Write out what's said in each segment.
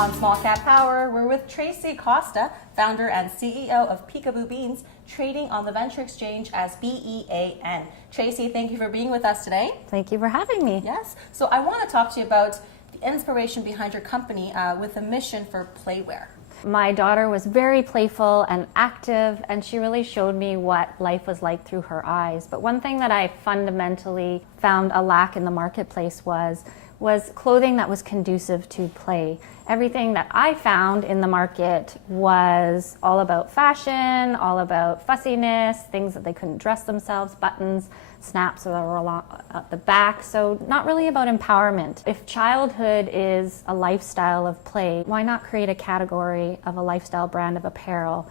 On Small Cap Power, we're with Traci Costa, founder and CEO of Peekaboo Beans, trading on the venture exchange as BEAN. Traci, thank you for being with us today. Thank you for having me. Yes. So I want to talk to you about the inspiration behind your company with a mission for playwear. My daughter was very playful and active, and she really showed me what life was like through her eyes. But one thing that I fundamentally found a lack in the marketplace was clothing that was conducive to play. Everything that I found in the market was all about fashion, all about fussiness, things that they couldn't dress themselves, buttons, snaps that were along at the back, so not really about empowerment. If childhood is a lifestyle of play, why not create a category of a lifestyle brand of apparel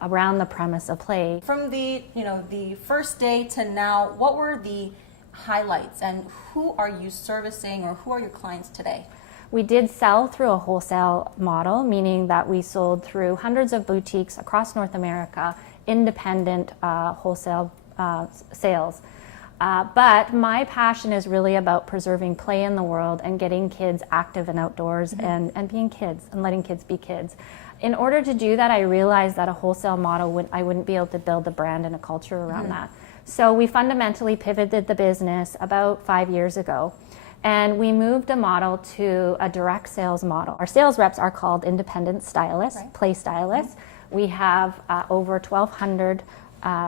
around the premise of play? From the first day to now, what were the highlights and who are you servicing or who are your clients today? We did sell through a wholesale model, meaning that we sold through hundreds of boutiques across North America, independent wholesale sales. But my passion is really about preserving play in the world and getting kids active and outdoors and being kids and letting kids be kids. In order to do that, I realized that a wholesale model, I wouldn't be able to build a brand and a culture around that. So we fundamentally pivoted the business about 5 years ago, and we moved a model to a direct sales model. Our sales reps are called independent stylists, play stylists. We have over 1,200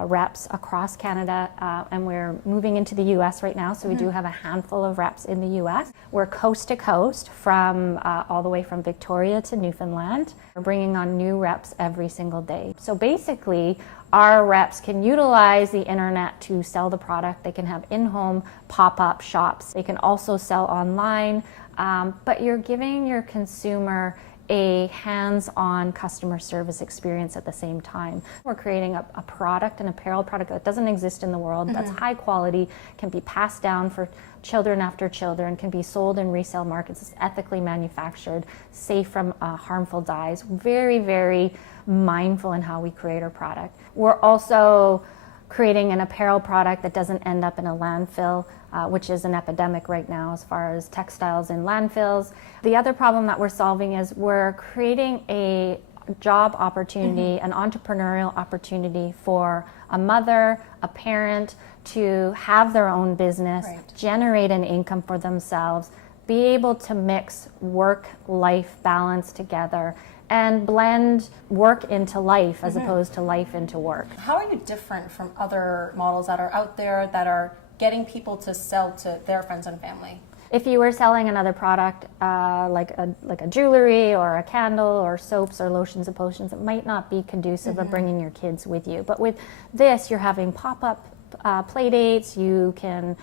reps across Canada, and we're moving into the US right now, so we do have a handful of reps in the US. We're coast to coast from all the way from Victoria to Newfoundland. We're bringing on new reps every single day. So basically, our reps can utilize the internet to sell the product. They can have in-home pop-up shops. They can also sell online, but you're giving your consumer a hands-on customer service experience at the same time. We're creating a product, an apparel product that doesn't exist in the world, that's high quality, can be passed down for children after children, can be sold in resale markets, it's ethically manufactured, safe from harmful dyes, very, very mindful in how we create our product. We're also creating an apparel product that doesn't end up in a landfill, which is an epidemic right now as far as textiles in landfills. The other problem that we're solving is we're creating a job opportunity, an entrepreneurial opportunity for a mother, a parent to have their own business, generate an income for themselves, be able to mix work-life balance together, and blend work into life as opposed to life into work. How are you different from other models that are out there that are getting people to sell to their friends and family? If you were selling another product like a jewelry or a candle or soaps or lotions and potions, it might not be conducive of bringing your kids with you. But with this, you're having pop-up play dates. You can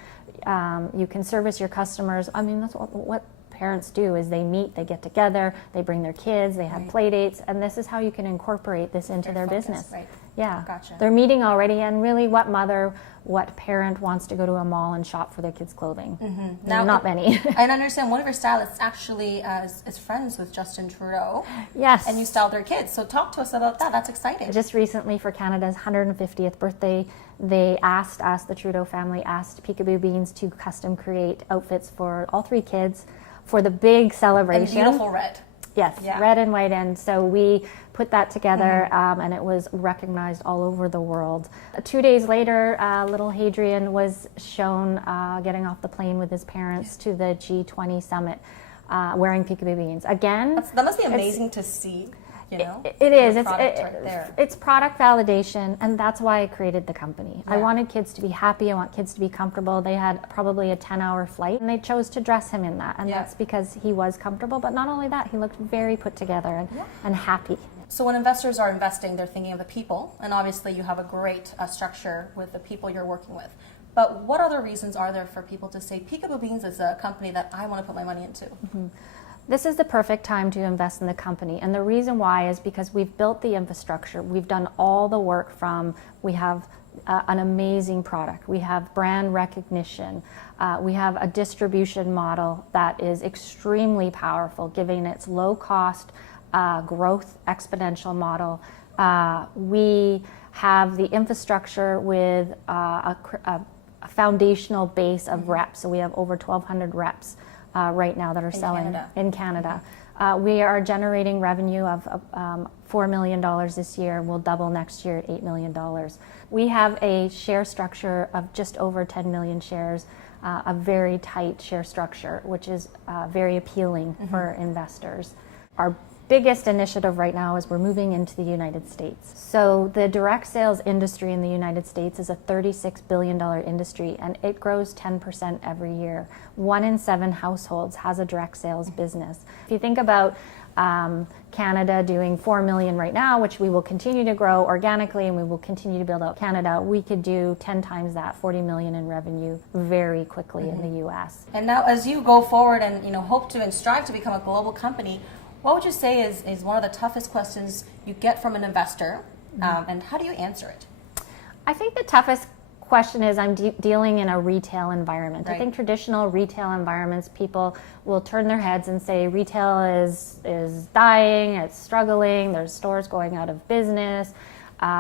service your customers. I mean, that's what parents do is they meet, they get together, they bring their kids, they have play dates, and this is how you can incorporate this into their business. Yeah, gotcha. They're meeting already, and really what mother, what parent wants to go to a mall and shop for their kids' clothing? Now, not many. I understand one of your stylists actually is friends with Justin Trudeau. Yes. And you styled their kids, so talk to us about that. That's exciting. Just recently for Canada's 150th birthday, they asked us, the Trudeau family asked Peekaboo Beans to custom create outfits for all three kids for the big celebration. And beautiful red. Yes, red and white, and so we put that together, and it was recognized all over the world. 2 days later, little Hadrian was shown getting off the plane with his parents to the G20 summit wearing Peekaboo Beans. Again, that must be amazing to see. You know, it is. It's product validation, and that's why I created the company. Yeah. I wanted kids to be happy. I want kids to be comfortable. They had probably a 10-hour flight, and they chose to dress him in that, and that's because he was comfortable. But not only that, he looked very put together and happy. So when investors are investing, they're thinking of the people, and obviously you have a great structure with the people you're working with. But what other reasons are there for people to say Peekaboo Beans is a company that I want to put my money into? This is the perfect time to invest in the company, and the reason why is because we've built the infrastructure. We've done all the work from, we have an amazing product, we have brand recognition, we have a distribution model that is extremely powerful, giving its low cost growth exponential model. We have the infrastructure with a foundational base of reps, so we have over 1,200 reps right now that are selling in Canada. We are generating revenue of $4 million this year. We'll double next year at $8 million. We have a share structure of just over 10 million shares, a very tight share structure, which is very appealing for investors. Our biggest initiative right now is we're moving into the United States. So the direct sales industry in the United States is a $36 billion industry, and it grows 10% every year. 1 in 7 households has a direct sales business. If you think about Canada doing $4 million right now, which we will continue to grow organically, and we will continue to build out Canada, we could do 10 times that, $40 million in revenue very quickly in the US. And now as you go forward and hope to and strive to become a global company, what would you say is one of the toughest questions you get from an investor, and how do you answer it? I think the toughest question is I'm dealing in a retail environment. Right. I think traditional retail environments, people will turn their heads and say retail is dying, it's struggling, there's stores going out of business,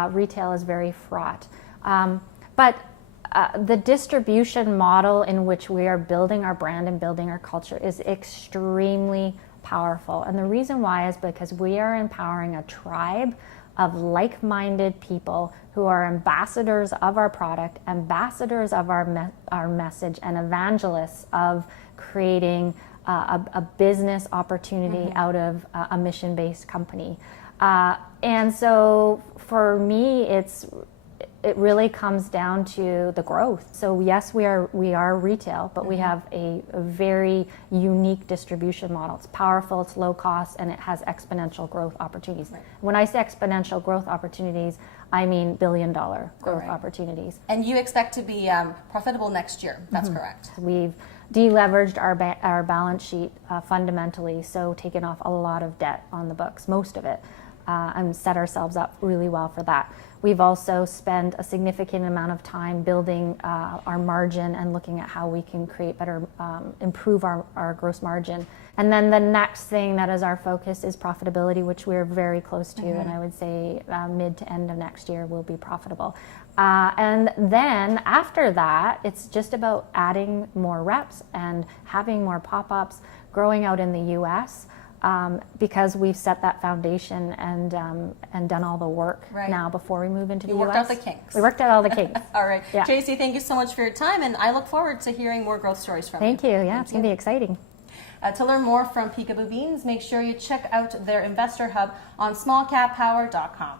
retail is very fraught. But the distribution model in which we are building our brand and building our culture is extremely powerful. And the reason why is because we are empowering a tribe of like-minded people who are ambassadors of our product, ambassadors of our message, and evangelists of creating a business opportunity out of a mission-based company. And so for me, it really comes down to the growth. So yes, we are retail, but we have a very unique distribution model. It's powerful, it's low cost, and it has exponential growth opportunities. Right. When I say exponential growth opportunities, I mean billion-dollar growth opportunities. And you expect to be profitable next year, that's correct? We've deleveraged our balance sheet fundamentally, so taken off a lot of debt on the books, most of it, and set ourselves up really well for that. We've also spent a significant amount of time building our margin and looking at how we can create better, improve our gross margin. And then the next thing that is our focus is profitability, which we're very close to, and I would say mid to end of next year we'll be profitable. And then after that, it's just about adding more reps and having more pop-ups, growing out in the US. Because we've set that foundation and done all the work now before we move into the US. You worked out the kinks. We worked out all the kinks. All right. Yeah. Traci, thank you so much for your time, and I look forward to hearing more growth stories from you. Thank you. Yeah, it's going to be exciting. To learn more from Peekaboo Beans, make sure you check out their investor hub on SmallCapPower.com.